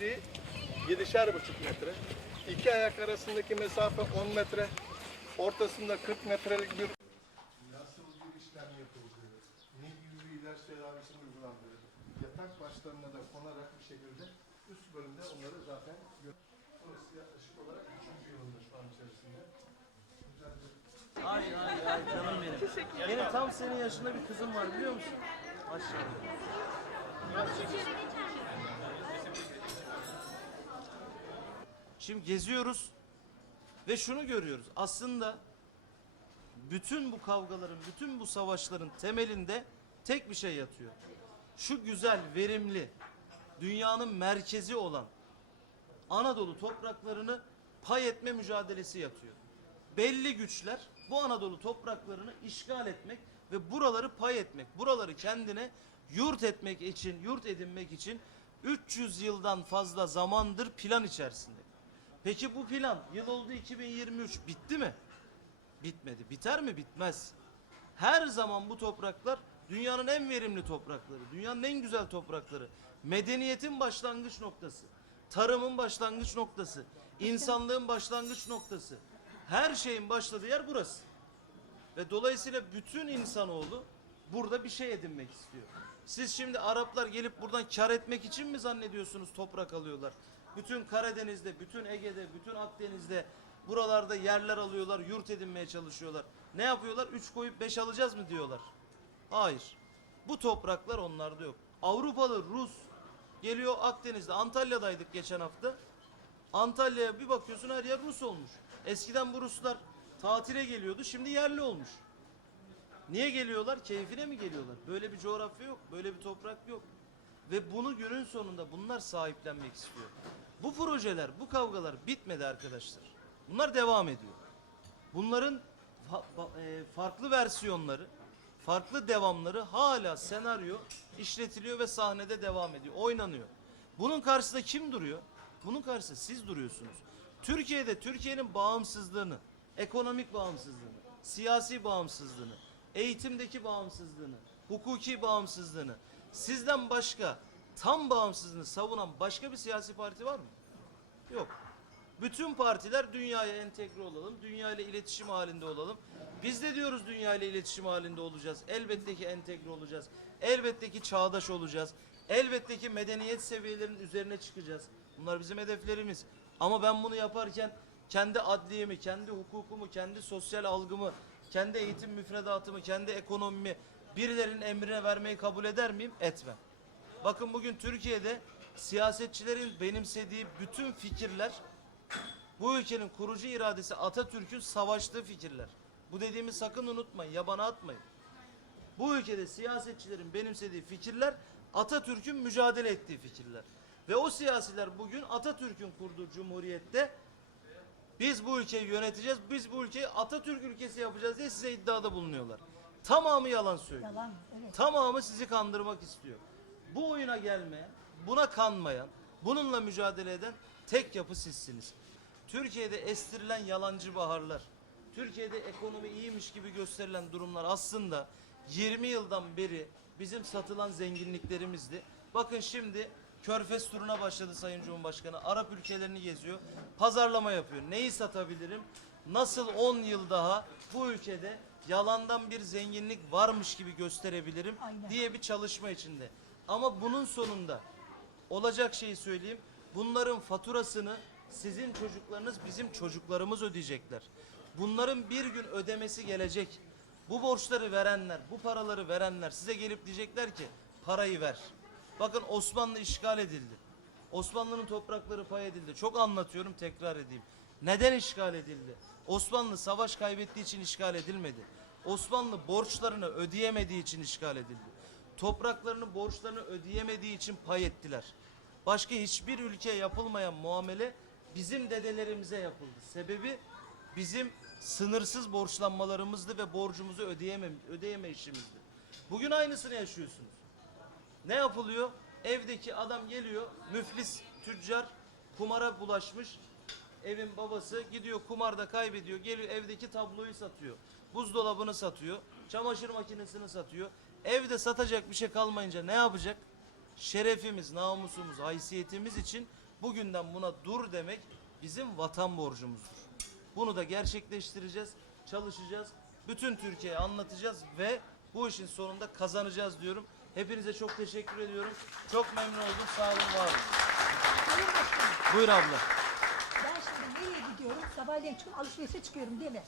genişliği 7'şer buçuk metre. İki ayak arasındaki mesafe 10 metre. Ortasında 40 metrelik bir nasıl bir işlem yapıldığı, ne gibi bir ilaç tedavisinin uygulandığı, yatak başlarına da konarak bir şekilde üst bölümde onları zaten Burası yaklaşık olarak 3. yılında şu an içerisinde. Güzel bir Ay ay ay canım benim. Benim tam senin yaşında bir kızım var biliyor musun? Maşallah. Şimdi geziyoruz ve şunu görüyoruz. Aslında bütün bu kavgaların, bütün bu savaşların temelinde tek bir şey yatıyor. Şu güzel, verimli, dünyanın merkezi olan Anadolu topraklarını pay etme mücadelesi yatıyor. Belli güçler bu Anadolu topraklarını işgal etmek ve buraları pay etmek, buraları kendine yurt etmek için, yurt edinmek için 300 yıldan fazla zamandır plan içerisinde. Peki bu plan yıl oldu 2023 bitti mi? Bitmedi. Biter mi? Bitmez. Her zaman bu topraklar dünyanın en verimli toprakları, dünyanın en güzel toprakları, medeniyetin başlangıç noktası, tarımın başlangıç noktası, insanlığın başlangıç noktası. Her şeyin başladığı yer burası. Ve dolayısıyla bütün insanoğlu burada bir şey edinmek istiyor. Siz şimdi Araplar gelip buradan kar etmek için mi zannediyorsunuz toprak alıyorlar? Bütün Karadeniz'de, bütün Ege'de, bütün Akdeniz'de buralarda yerler alıyorlar, yurt edinmeye çalışıyorlar. Ne yapıyorlar? Üç koyup beş alacağız mı diyorlar. Hayır. Bu topraklar onlarda yok. Avrupalı, Rus geliyor Akdeniz'de. Antalya'daydık geçen hafta. Antalya'ya bir bakıyorsun her yer Rus olmuş. Eskiden bu Ruslar tatile geliyordu, şimdi yerli olmuş. Niye geliyorlar? Keyfine mi geliyorlar? Böyle bir coğrafya yok, böyle bir toprak yok. Ve bunu günün sonunda bunlar sahiplenmek istiyor. Bu projeler, bu kavgalar bitmedi arkadaşlar. Bunlar devam ediyor. Bunların fa- e, farklı versiyonları, farklı devamları hala senaryo işletiliyor ve sahnede devam ediyor, oynanıyor. Bunun karşısında kim duruyor? Bunun karşısında siz duruyorsunuz. Türkiye'de Türkiye'nin bağımsızlığını, ekonomik bağımsızlığını, siyasi bağımsızlığını, eğitimdeki bağımsızlığını, hukuki bağımsızlığını, sizden başka tam bağımsızlığını savunan başka bir siyasi parti var mı? Yok. Bütün partiler dünyaya entegre olalım, dünya ile iletişim halinde olalım. Biz de diyoruz dünya ile iletişim halinde olacağız. Elbette ki entegre olacağız. Elbette ki çağdaş olacağız. Elbette ki medeniyet seviyelerinin üzerine çıkacağız. Bunlar bizim hedeflerimiz. Ama ben bunu yaparken kendi adliyemi, kendi hukukumu, kendi sosyal algımı, kendi eğitim müfredatımı, kendi ekonomimi birilerinin emrine vermeyi kabul eder miyim? Etmem. Bakın bugün Türkiye'de siyasetçilerin benimsediği bütün fikirler bu ülkenin kurucu iradesi Atatürk'ün savaştığı fikirler. Bu dediğimi sakın unutmayın, yabana atmayın. Bu ülkede siyasetçilerin benimsediği fikirler Atatürk'ün mücadele ettiği fikirler. Ve o siyasiler bugün Atatürk'ün kurduğu cumhuriyette biz bu ülkeyi yöneteceğiz, biz bu ülkeyi Atatürk ülkesi yapacağız diye size iddiada bulunuyorlar. Tamamı yalan söylüyor. Yalan, evet. Tamamı sizi kandırmak istiyor. Bu oyuna gelmeyen, buna kanmayan, bununla mücadele eden tek yapı sizsiniz. Türkiye'de estirilen yalancı baharlar, Türkiye'de ekonomi iyiymiş gibi gösterilen durumlar aslında 20 yıldan beri bizim satılan zenginliklerimizdi. Bakın şimdi Körfez turuna başladı Sayın Cumhurbaşkanı. Arap ülkelerini geziyor. Pazarlama yapıyor. Neyi satabilirim? Nasıl 10 yıl daha bu ülkede yalandan bir zenginlik varmış gibi gösterebilirim Aynen. diye bir çalışma içinde. Ama bunun sonunda olacak şeyi söyleyeyim. Bunların faturasını sizin çocuklarınız bizim çocuklarımız ödeyecekler. Bunların bir gün ödemesi gelecek. Bu borçları verenler, bu paraları verenler size gelip diyecekler ki parayı ver. Bakın Osmanlı işgal edildi. Osmanlı'nın toprakları pay edildi. Çok anlatıyorum tekrar edeyim. Neden işgal edildi? Osmanlı savaş kaybettiği için işgal edilmedi. Osmanlı borçlarını ödeyemediği için işgal edildi. Topraklarını, borçlarını ödeyemediği için pay ettiler. Başka hiçbir ülkeye yapılmayan muamele bizim dedelerimize yapıldı. Sebebi bizim sınırsız borçlanmalarımızdı ve borcumuzu ödeyeme, ödeyemeyişimizdi. Bugün aynısını yaşıyorsunuz. Ne yapılıyor? Evdeki adam geliyor, müflis tüccar kumara bulaşmış. Evin babası gidiyor kumarda kaybediyor. Geliyor evdeki tabloyu satıyor. Buzdolabını satıyor. Çamaşır makinesini satıyor. Evde satacak bir şey kalmayınca ne yapacak? şerefimiz, namusumuz, haysiyetimiz için bugünden buna dur demek bizim vatan borcumuzdur. Bunu da gerçekleştireceğiz, çalışacağız. Bütün Türkiye'ye anlatacağız ve bu işin sonunda kazanacağız diyorum. Hepinize çok teşekkür ediyorum. Çok memnun oldum. Sağ olun, var olun. Buyur abla. ben şimdi nereye gidiyorum? Sabahleyin çıkıp alışverişe çıkıyorum değil mi?